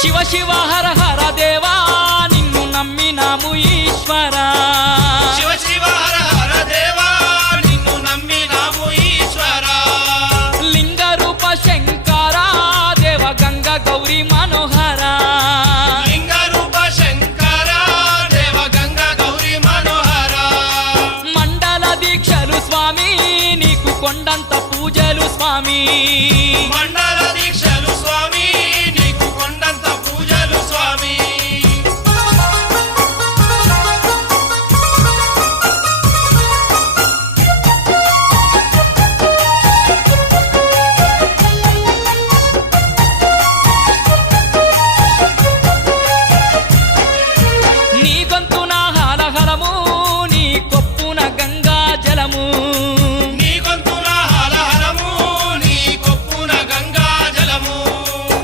శివ శివ హర హర దేవా నిన్ను నమ్మినాము ఈశ్వరా శివ శివ హర హర దేవా నిన్ను నమ్మినాము ఈశ్వరా లింగ రూప శంకరా దేవ గంగ గౌరీ మనోహర లింగ రూప శంకరా దేవ గంగ గౌరీ మనోహర మండల దీక్షలు స్వామి నీకు కొండంత పూజలు స్వామి మండల